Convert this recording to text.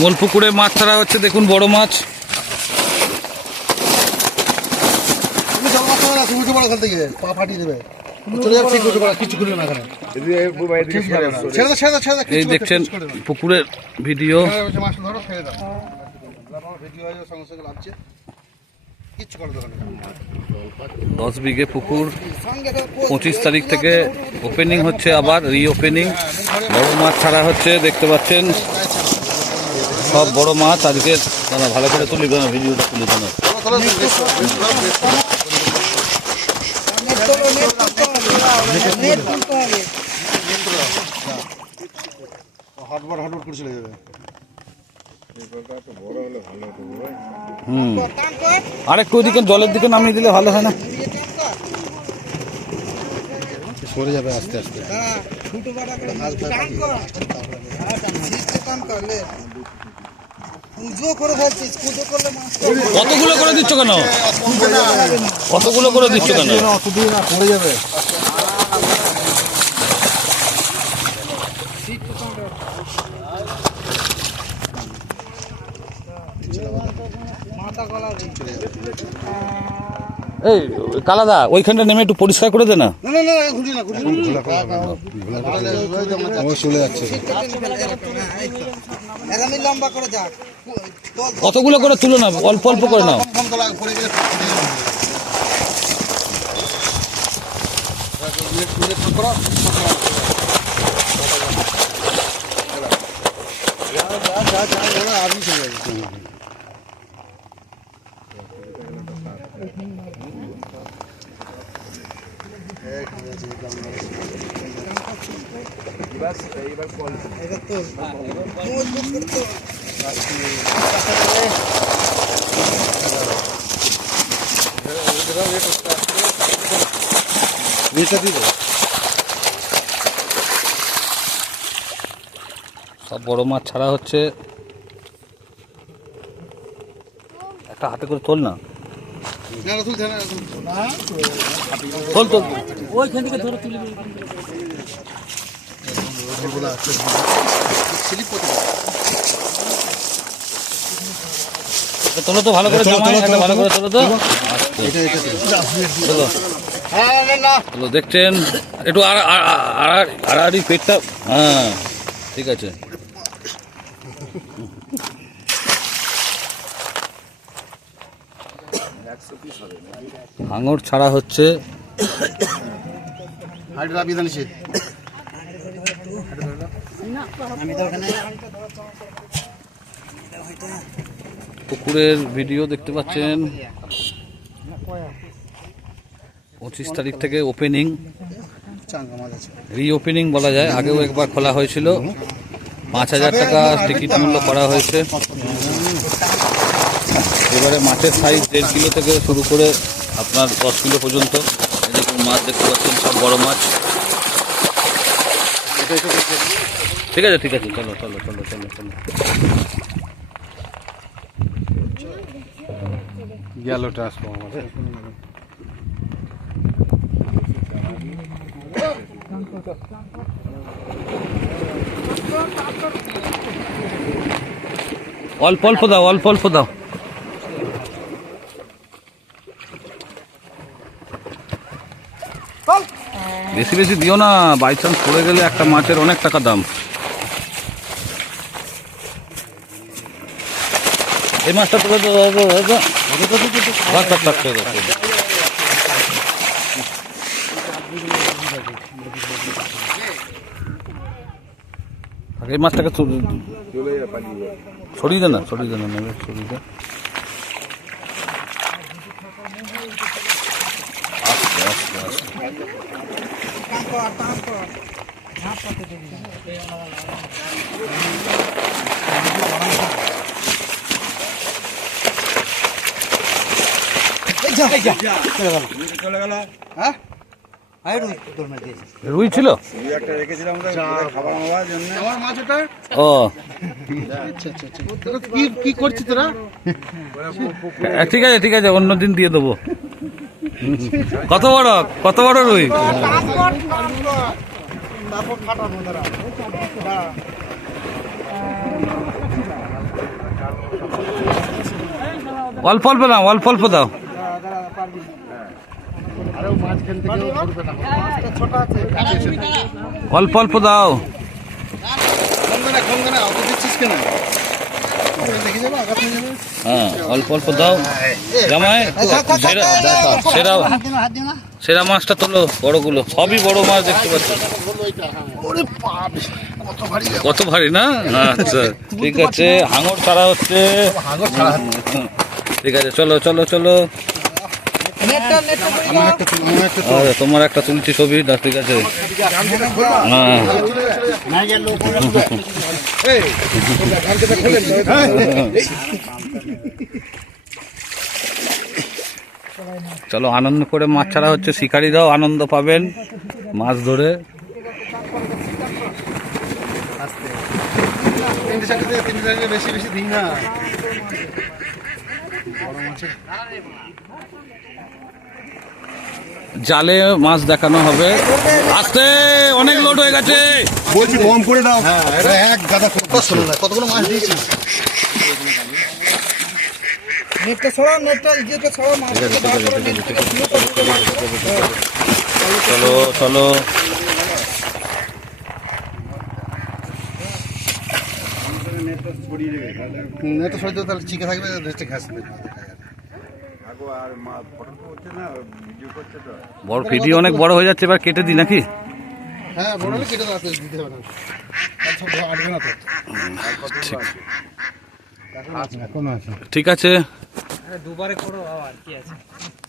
মূল পুকুরে মাছ ছাড়া হচ্ছে, দেখুন বড় মাছ। এই দেখছেন পুকুরের ভিডিও। 10 বিঘে পুকুর, 25 তারিখ থেকে ওপেনিং হচ্ছে, আবার রিওপেনিং। বড় মাছ ছাড়া হচ্ছে, দেখতে পাচ্ছেন সব বড় মাছ আজকে। ভালো করে তুলি না, ভিডিওটা তুলি না। আরেকটু ওইদিকে জলের দিকে নামিয়ে দিলে ভালো হয় না? সরে যাবে আস্তে আস্তে। কতগুলো করে দিচ্ছ কেন? কতগুলো করে দিচ্ছ কেন? পড়ে যাবে। এই কালাদা, ওইখানটা নেমে একটু পরিষ্কার করে দে না। চলে যাচ্ছে। কতগুলো করে তুলো না, অল্প অল্প করে নাও। সব বড় মাছ ছাড়া হচ্ছে। একটা হাতে করে তোল না, তোল তোল, ওইখান থেকে ধরে তুলে তোলো তো ভালো করে, ভালো করে তোলো তো। চলো, দেখছেন একটু আড়াআড়ি পেটটা। হ্যাঁ, ঠিক আছে। হাঙর ছাড়া হচ্ছে। পুকুরের ভিডিও দেখতে পাচ্ছেন। 25 তারিখ থেকে ওপেনিং, রিওপেনিং বলা যায়। আগেও একবার খোলা হয়েছিল, 5000 টাকা টিকিট মূল্য করা হয়েছে। এবারে মাছের সাইজ 1.5 কিলো থেকে শুরু করে আপনার 10 কিলো পর্যন্ত। এরকম মাছ দেখতে পাচ্ছেন, সব বড় মাছ। ঠিক আছে, ঠিক আছে, চলো চলো চলো চলো চলো। গেল ট্রান্সফর্মার। অল্প অল্প দাও, অল্প অল্প দাও। বেশি বেশি দিও না, বাই চান্স পড়ে গেলে একটা মাছের অনেক টাকা দাম। এই মাছটা তুলে এই মাছটাকে ছড়িয়ে দে না, ছড়িয়ে দে না, ছড়িয়ে দে। আস্তে আস্তে রুই ছিল। ও কি করছিস তোরা? ঠিক আছে, ঠিক আছে, অন্যদিন দিয়ে দেবো। কত বড়, কত বড় রুই? অল্প অল্প দাও, অল্প অল্প দাও। অল্প অল্প দাও। হ্যাঁ, অল্প অল্প দাও। জামাই সেরা সেরা সেরা মাছটা তোলো, বড়গুলো সবই বড় মাছ দেখতে পাচ্ছি। কত ভারী না? আচ্ছা ঠিক আছে, হাঙর ছাড়া হচ্ছে। ঠিক আছে, চলো চলো চলো। আরে তোমার একটা তুলছি ছবি, ঠিক আছে। হ্যাঁ চলো, আনন্দ করে মাছ ছাড়া হচ্ছে, শিকারীরাও আনন্দ পাবেন মাছ ধরে। জালে মাছ দেখানো হবে। আস্তে, অনেক লোড হয়ে গেছে। বলছি কম করে দাও। হ্যাঁ, এক গাদা কতগুলো মাছ দিয়েছি। নেটটা ছড়াও, নেটটা ইয়েতে ছড়াও, মাছটাকে বার করে নেট থেকে তুলে তো দিতে পারবো। চলো চলো। নেটটা সরিয়ে দাও, তাহলে চিকে থাকবে, রেস্টে ঘাস দেবে। বড় ভিডিও অনেক বড় হয়ে যাচ্ছে, এবার কেটে দিই নাকি? হ্যাঁ, বড় হলে কেটে দাও, দিতে হবে না। আচ্ছা, আটবে না তো। এখন আছে। ঠিক আছে। দুবারে করো আর কি আছে।